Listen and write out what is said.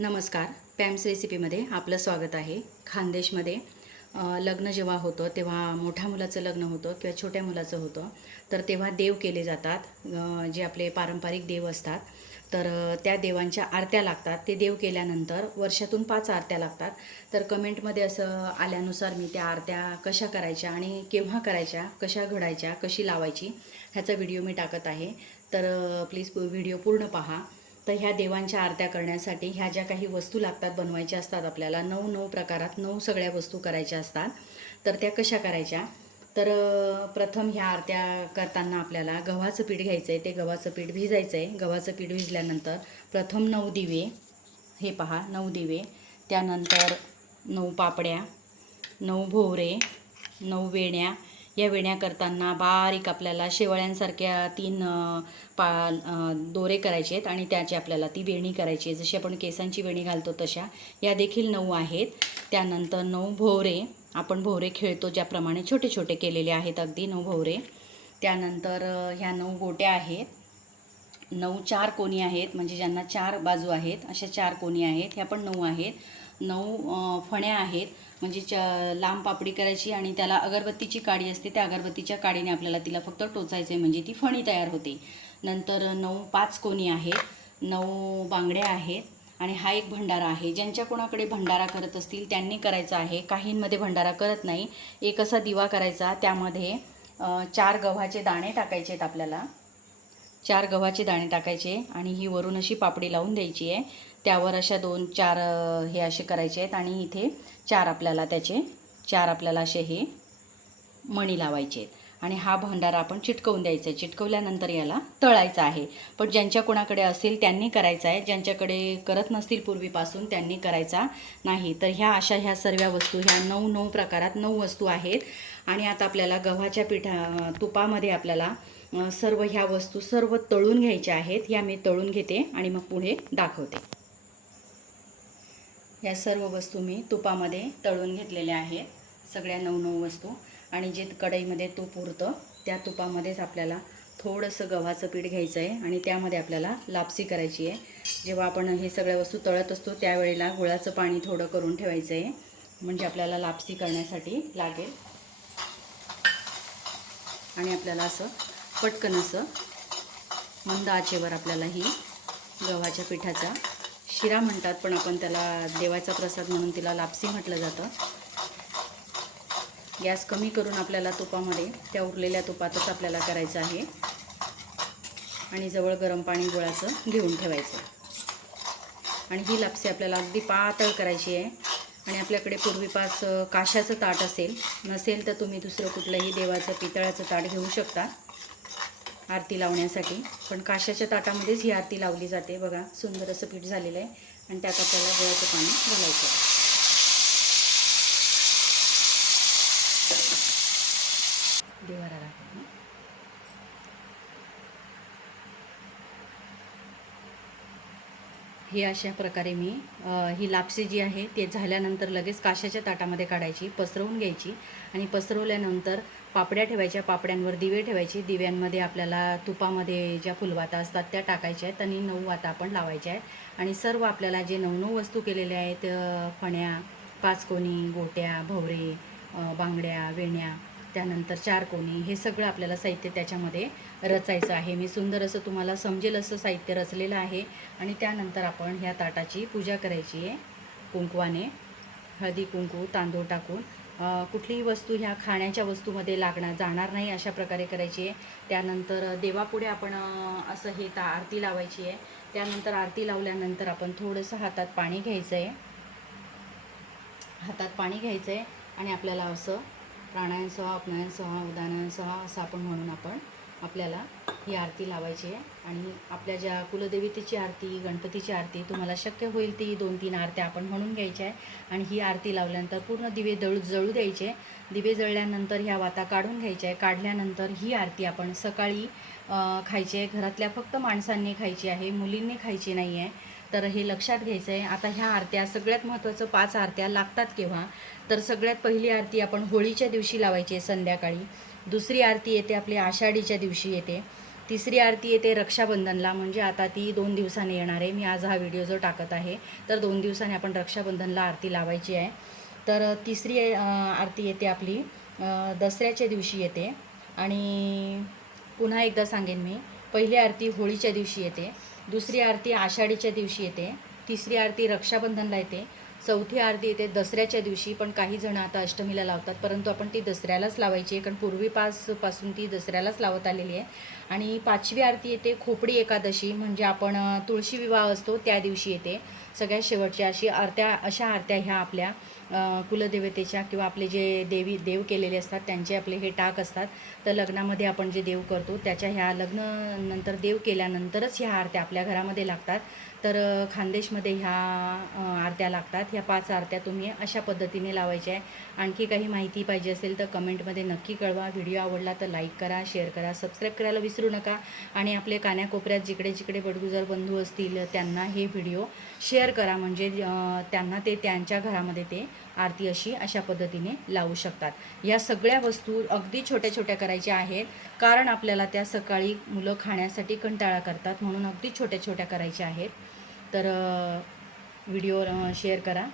नमस्कार. पॅम्स रेसिपीमध्ये आपलं स्वागत आहे. खानदेशमध्ये लग्न जेव्हा होतं तेव्हा मोठ्या मुलाचं लग्न होतं किंवा छोट्या मुलाचं होतं तर तेव्हा देव केले जातात जे आपले पारंपरिक देव असतात. तर त्या देवांच्या आरत्या लागतात. ते देव केल्यानंतर वर्षातून पाच आरत्या लागतात. तर कमेंटमध्ये असं आल्यानुसार मी त्या आरत्या कशा करायच्या आणि केव्हा करायच्या कशा घडायच्या कशी लावायची ह्याचा व्हिडिओ मी टाकत आहे. तर प्लीज व्हिडिओ पूर्ण पहा. तर ह्या देवांच्या आरत्या करण्यासाठी ह्या ज्या काही वस्तू लागतात बनवायच्या असतात आपल्याला नऊ नऊ प्रकारात नऊ सगळ्या वस्तू करायच्या असतात. तर त्या कशा करायच्या? तर प्रथम ह्या आरत्या करताना आपल्याला गव्हाचं पीठ घ्यायचं आहे ते गव्हाचं पीठ भिजायचं आहे गव्हाचं पीठ भिजल्यानंतर प्रथम नऊ दिवे हे पहा नऊ दिवे. त्यानंतर नऊ पापड्या नऊ भोवरे नऊ वेण्या या वेण्या करताना बारीक आपल्याला शेवळ्यांसारख्या तीन पा दोरे करायचे आहेत आणि त्याची आपल्याला ती वेणी करायची आहे. जशी आपण केसांची वेणी घालतो तशा या देखील नऊ आहेत. त्यानंतर नऊ भोवरे आपण भोवरे खेळतो ज्याप्रमाणे छोटे छोटे केलेले आहेत. अगदी नऊ भोवरे. त्यानंतर ह्या नऊ गोट्या आहेत. नऊ चार कोणी आहेत म्हणजे ज्यांना चार बाजू आहेत अशा चार कोणी आहेत. ह्या पण नऊ आहेत. नऊ फण्या आहेत. म्हणजे च लांब पापडी करायची आणि त्याला अगरबत्तीची काडी असते त्या अगरबत्तीच्या काडीने आपल्याला तिला फक्त टोचायचं आहे म्हणजे ती फणी तयार होते. नंतर नऊ पाच कोणी आहेत. नऊ बांगड्या आहेत आणि हा एक भंडारा आहे. ज्यांच्या कोणाकडे भंडारा करत असतील त्यांनी करायचा आहे. काहींमध्ये भंडारा करत नाही. एक असा दिवा करायचा त्यामध्ये चार गव्हाचे दाणे टाकायचे आहेत आपल्याला. चार गव्हाचे दाणे टाकायचे आणि ही वरून अशी पापडी लावून द्यायची आहे. त्यावर अशा दोन चार हे असे करायचे आहेत आणि इथे चार आपल्याला त्याचे चार आपल्याला असे हे मणी लावायचे आहेत. आणि हा भंडारा आपण चिटकवून द्यायचा आहे. चिटकवल्यानंतर याला तळायचा आहे. पण ज्यांच्या कोणाकडे असेल त्यांनी करायचा आहे. ज्यांच्याकडे करत नसतील पूर्वीपासून त्यांनी करायचा नाही. तर ह्या अशा ह्या सर्व वस्तू ह्या नऊ नऊ प्रकारात नऊ वस्तू आहेत. आणि आता आपल्याला गव्हाच्या पिठा तुपामध्ये आपल्याला सर्व ह्या वस्तू सर्व तळून घ्यायच्या आहेत. ह्या मी तळून घेते आणि मग पुढे दाखवते. या सर्व वस्तू मी तुपामध्ये तळून घेतलेल्या आहेत. सगळ्या नऊ नऊ वस्तू. आणि जे कढईमध्ये तूप उरतं त्या तुपामध्येच आपल्याला थोडंसं गव्हाचं पीठ घ्यायचं आहे आणि त्यामध्ये आपल्याला लापसी करायची आहे. जेव्हा आपण हे सगळ्या वस्तू तळत असतो त्यावेळेला गुळाचं पाणी थोडं करून ठेवायचं आहे म्हणजे आपल्याला लापसी करण्यासाठी लागेल. आणि आपल्याला असं पटकन असं मंद आचेवर आपल्याला ही गव्हाच्या पिठाचा शिरा म्हणतात पण आपण त्याला देवाचा प्रसाद म्हणून तिला लापसी म्हटलं जातं. गॅस कमी करून आपल्याला तुपामध्ये त्या उरलेल्या तुपातच आपल्याला करायचं आहे. आणि जवळ गरम पाणी गोळाचं घेऊन ठेवायचं. आणि ही लापसी आपल्याला अगदी पातळ करायची आहे. आणि आपल्याकडे पूर्वीपास काशाचं ताट असेल नसेल तर तुम्ही दुसरं कुठलंही देवाचं पितळाचं ताट घेऊ शकता. आरती लावण्यासाठी. पण काशाच्या ताटामध्येच ही आरती लावली जाते. बघा सुंदर असं पीठ झालेलं आहे. आणि त्यात आपल्याला गुळाचं पाणी घालायचं आहे. देवारा हे अशा प्रकारे मी ही लापसी जी आहे ते झाल्यानंतर लगेच काशाच्या ताटामध्ये काढायची पसरवून घ्यायची आणि पसरवल्यानंतर पापड्या ठेवायच्या पापड्यांवर दिवे ठेवायचे. दिव्यांमध्ये आपल्याला तुपामध्ये ज्या फुलवाता असतात त्या टाकायच्या आहेत आणि नऊ वाता आपण लावायच्या आहेत. आणि सर्व आपल्याला जे नऊ नऊ वस्तू केलेल्या आहेत फण्या पाचकोणी गोट्या भवरे बांगड्या वेण्या त्यानंतर चार कोणी हे सगळं आपल्याला साहित्य त्याच्यामध्ये रचायचं आहे. मी सुंदर असं तुम्हाला समजेल असं साहित्य रचलेलं आहे. आणि त्यानंतर आपण ह्या ताटाची पूजा करायची आहे. कुंकवाने हळदी कुंकू तांदूळ टाकून. कुठलीही वस्तू ह्या खाण्याच्या वस्तूमध्ये लागणार जाणार नाही अशा प्रकारे करायची आहे. त्यानंतर देवापुढे आपण असं हे ता आरती लावायची आहे. त्यानंतर आरती लावल्यानंतर आपण थोडंसं हातात पाणी घ्यायचं आहे. हातात पाणी घ्यायचं आहे. आणि आपल्याला असं प्राणायामसह अपनायामसह उदाहरणासह असं आपण म्हणून आपण आपल्याला ही आरती लावायची आहे. आणि आपल्या ज्या कुलदेवतेची आरती गणपतीची आरती तुम्हाला शक्य होईल ती दोन तीन आरत्या आपण म्हणून घ्यायच्या आहे. आणि ही आरती लावल्यानंतर पूर्ण दिवे जळू जळू द्यायचे. दिवे जळल्यानंतर ह्या वाता काढून घ्यायच्या आहे. काढल्यानंतर ही आरती आपण सकाळी खायची आहे. घरातल्या फक्त माणसांनी खायची आहे मुलींनी खायची नाही आहे तर हे लक्षात घ्यायचं आहे आता ह्या आरत्या सगळ्यात महत्त्वाचं पाच आरत्या लागतात केव्हा? तर सगळ्यात पहिली आरती आपण होळीच्या दिवशी लावायची आहे संध्याकाळी. दुसरी आरती येते आपली आषाढीच्या दिवशी येते. तिसरी आरती येते रक्षाबंधनला म्हणजे आता ती दोन दिवसांनी येणार आहे. मी आज हा व्हिडिओ जो टाकत आहे तर दोन दिवसांनी आपण रक्षाबंधनला आरती लावायची आहे. तर तिसरी आरती येते आपली दसऱ्याच्या दिवशी येते. आणि पुन्हा एकदा सांगेन मी पहिली आरती होळीच्या दिवशी येते. दुसरी आरती आषाढीच्या दिवशी येते. तिसरी आरती रक्षाबंधनला येते. चौथी आरती येते दसऱ्याच्या दिवशी पण काही जण आता अष्टमीला लावतात परंतु आपण ती दसऱ्यालाच लावायची आहे कारण पूर्वीपासपासून ती दसऱ्यालाच लावत आलेली आहे. आणि पाचवी आरती येते खोपडी एकादशी म्हणजे आपण तुळशी विवाह असतो त्या दिवशी येते. सगळ्यात शेवटच्या अशी आरत्या अशा आरत्या ह्या आपल्या कुलदेवतेच्या किंवा आपले जे देवी देव केलेले असतात त्यांचे आपले हे टाक असतात. तर लग्नामध्ये आपण जे देव करतो त्याच्या ह्या लग्न नंतर देव केल्यानंतरच ह्या आरत्या आपल्या घरामध्ये लागतात. तर खानदेशमध्ये ह्या आरत्या लागतात. ह्या पाच आरत्या तुम्ही अशा पद्धतीने लावायच्या आहे. आणखी काही माहिती पाहिजे असेल तर कमेंटमध्ये नक्की कळवा. व्हिडिओ आवडला तर लाईक करा शेअर करा सबस्क्राईब करायला विसरू नका. आणि आपले कान्याकोपऱ्यात जिकडे जिकडे बडगुजर बंधू असतील त्यांना हे व्हिडिओ शेअर करा. म्हणजे त्यांना ते त्यांच्या घरामध्ये ते आरती अशी अशा पद्धतीने लावू शकतात. या सगळ्या वस्तू अगदी छोट्या छोट्या करायच्या आहेत. कारण आपल्याला त्या सकाळी मुलं खाण्यासाठी कंटाळा करतात म्हणून अगदी छोट्या छोट्या करायच्या आहेत. तर व्हिडिओ शेअर करा.